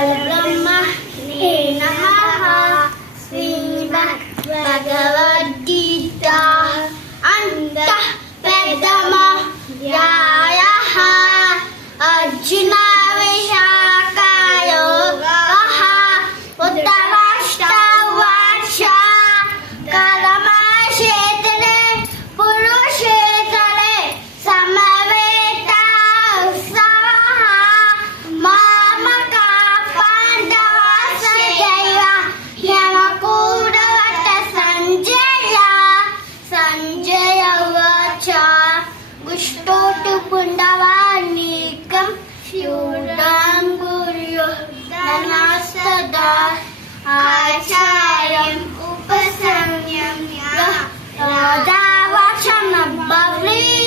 परब्रह्मणे नमः। श्रीमद्भगवद्गीता अन्तः प्रथमोऽध्यायः। अर्जुन विषाकयोगः। उतराष्टावाच कर्मक्षेत्रे पुरुषेतरे समवेतात्सवः। मामकाः पाण्डवाः सदैव यमकूटवत् सञ्जय। सञ्जय उवाच गुष्टोऽपि पुण्डवानीकं शूद्रं गुरुर्धनस्तदा। आचार्यम् उपसंयम्य राजा वचनमब्रवीत्।